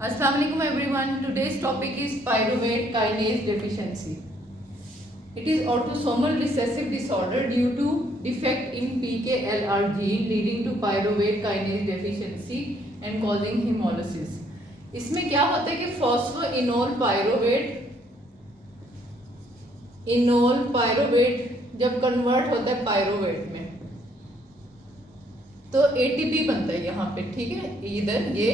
Assalamu alaikum everyone. Today's topic is pyruvate kinase deficiency. It is autosomal recessive disorder due to defect in PKLR gene leading to pyruvate kinase deficiency and causing hemolysis. इसमें क्या होता है कि phosphoenol pyruvate जब convert होता है pyruvate में तो एटीपी बनता है यहाँ पे, ठीक है। इधर ये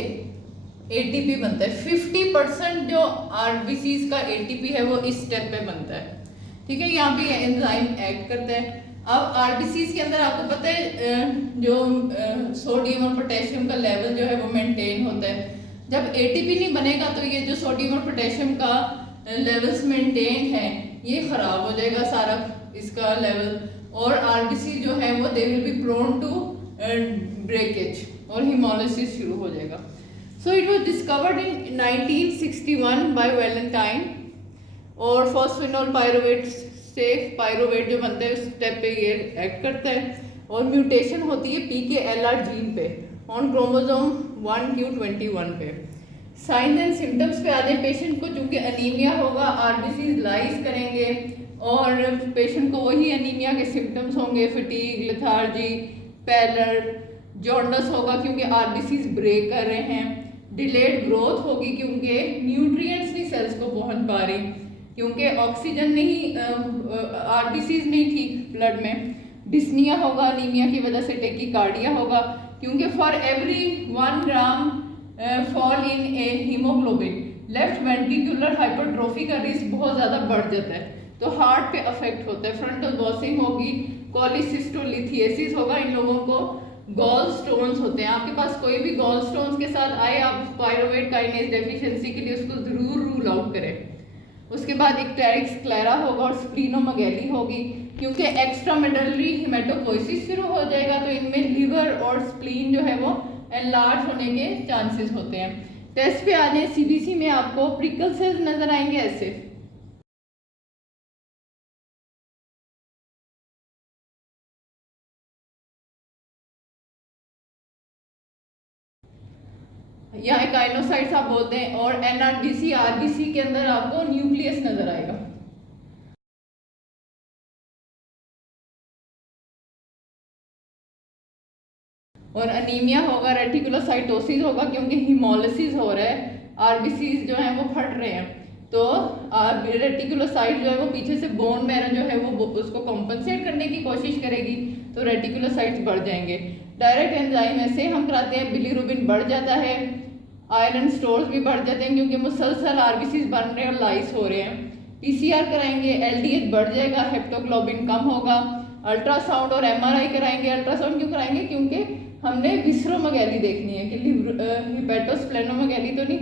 एटीपी बनता है। 50% जो आरबीसीज का एटीपी है वो इस स्टेप पे बनता है, ठीक है। यहाँ पे एंजाइम एक्ट करता है। अब आरबीसीज के अंदर आपको पता है जो सोडियम और पोटेशियम का लेवल जो है वो मेंटेन होता है। जब एटीपी नहीं बनेगा तो ये जो सोडियम और पोटेशियम का लेवल्स मेंटेन है ये खराब हो जाएगा सारा इसका लेवल, और आरबीसी जो है वो they will be prone to breakage और हिमोलिसिस शुरू हो जाएगा। So it was discovered in 1961 by Valentine और फॉस्फेनोल पायरोवेट से पायरोवेट जो बनता है उस स्टेप पे ये एक्ट करता है और म्यूटेशन होती है PKLR जीन पे ऑन क्रोमोसोम 1q21 पे। साइंस एंड सिम्टम्स पे आते हैं पेशेंट को, चूँकि अनीमिया होगा आरबीसीज लाइज करेंगे और पेशेंट को वही अनीमिया के सिम्टम्स होंगे, फटीग, लेथार्जी, पैलर, जॉन्डस होगा क्योंकि आरबीसीज ब्रेक कर रहे हैं। डिलेड ग्रोथ होगी क्योंकि न्यूट्रिएंट्स नहीं सेल्स को पहुंच पा रही, क्योंकि ऑक्सीजन नहीं आरबीसीज नहीं ठीक ब्लड में। डिस्निया होगा अनीमिया की वजह से। टेकीकार्डिया होगा क्योंकि for every 1 gram fall in A haemoglobin left ventricular hypertrophy का रिस्क बहुत ज़्यादा बढ़ जाता है, तो हार्ट पे अफेक्ट होता है। फ्रंटल बॉसिंग होगी, कोलिसिस्टोलिथिएसिस होगा। इन लोगों को गॉल स्टोन्स होते हैं। आपके पास कोई भी गॉल स्टोन्स के साथ आए, आप पायरोवेट काइनेज डेफिशिएंसी के लिए उसको जरूर रूल आउट करें। उसके बाद इक्टेरिक स्क्लेरा होगा और स्प्लीनोमेगैली होगी क्योंकि एक्स्ट्रामेडुलरी हेमेटोपोइसिस शुरू हो जाएगा, तो इनमें लिवर और स्प्लीन जो है वो एनलार्ज होने के चांसेस होते हैं। टेस्ट पे आ जाए सीबीसी में आपको प्रिकल सेल्स नजर आएंगे ऐसे। या एकाइनोसाइट्स आप बोलते हैं, और एनआरबीसी आरबीसी के अंदर आपको न्यूक्लियस नजर आएगा। और अनीमिया होगा, रेटिकुलोसाइटोसिस होगा क्योंकि हिमोलिसिस हो रहा है, आरबीसीज जो हैं वो फट रहे हैं, तो रेटिकुलोसाइट जो है वो पीछे से बोन मैरो जो है वो उसको कॉम्पनसेट करने की कोशिश करेगी, तो रेटिकुलोसाइट्स बढ़ जाएंगे। डायरेक्ट एंजाइम ऐसे हम कराते हैं, बिलीरुबिन बढ़ जाता है, आयरन स्टोर्स भी बढ़ जाते हैं क्योंकि मुसलसल आरबीसीज बन रहे हैं और लाइस हो रहे हैं। पीसीआर कराएंगे, एलडीएच बढ़ जाएगा, हेप्टोग्लोबिन कम होगा। अल्ट्रासाउंड और एमआरआई कराएंगे। अल्ट्रासाउंड क्यों कराएंगे? क्योंकि हमने विस्रोमेगैली देखनी है कि हिपेटोस्प्लेनोमेगैली तो नहीं।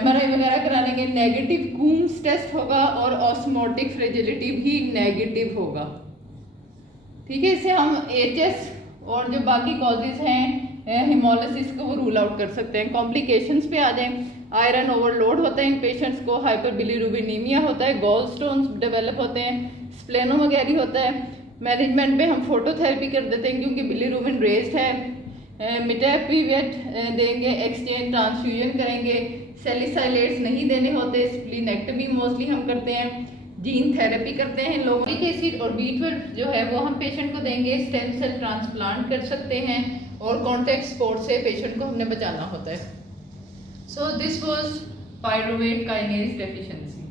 एमआरआई वगैरह कराने के नेगेटिव कूम्स टेस्ट होगा और ऑस्मोटिक फ्रेजिलिटी भी नेगेटिव होगा, ठीक है। इससे हम एचएस और जो बाकी कॉजेज हैं हिमोलिसिस को वो रूल आउट कर सकते हैं। कॉम्प्लिकेशंस पे आ जाएं, आयरन ओवरलोड होता है इन पेशेंट्स को, हाइपरबिलीरुबिनीमिया होता है, गॉल स्टोन्स डेवलप होते हैं, स्प्लेनोमेगैली होता है। मैनेजमेंट में हम फोटोथेरेपी कर देते हैं क्योंकि बिलीरुबिन रेस्ड है। मिटापिवेट देंगे, एक्सचेंज ट्रांसफ्यूजन करेंगे, सैलिसाइलेट्स नहीं देने होते, स्प्लीनेक्टमी मोस्टली हम करते हैं, जीन थेरेपी करते हैं। लोरिक एसिड और B12 जो है वो हम पेशेंट को देंगे, स्टेम सेल ट्रांसप्लांट कर सकते हैं, और कॉन्टैक्ट स्पोर्ट से पेशेंट को हमने बचाना होता है। So this was pyruvate kinase deficiency.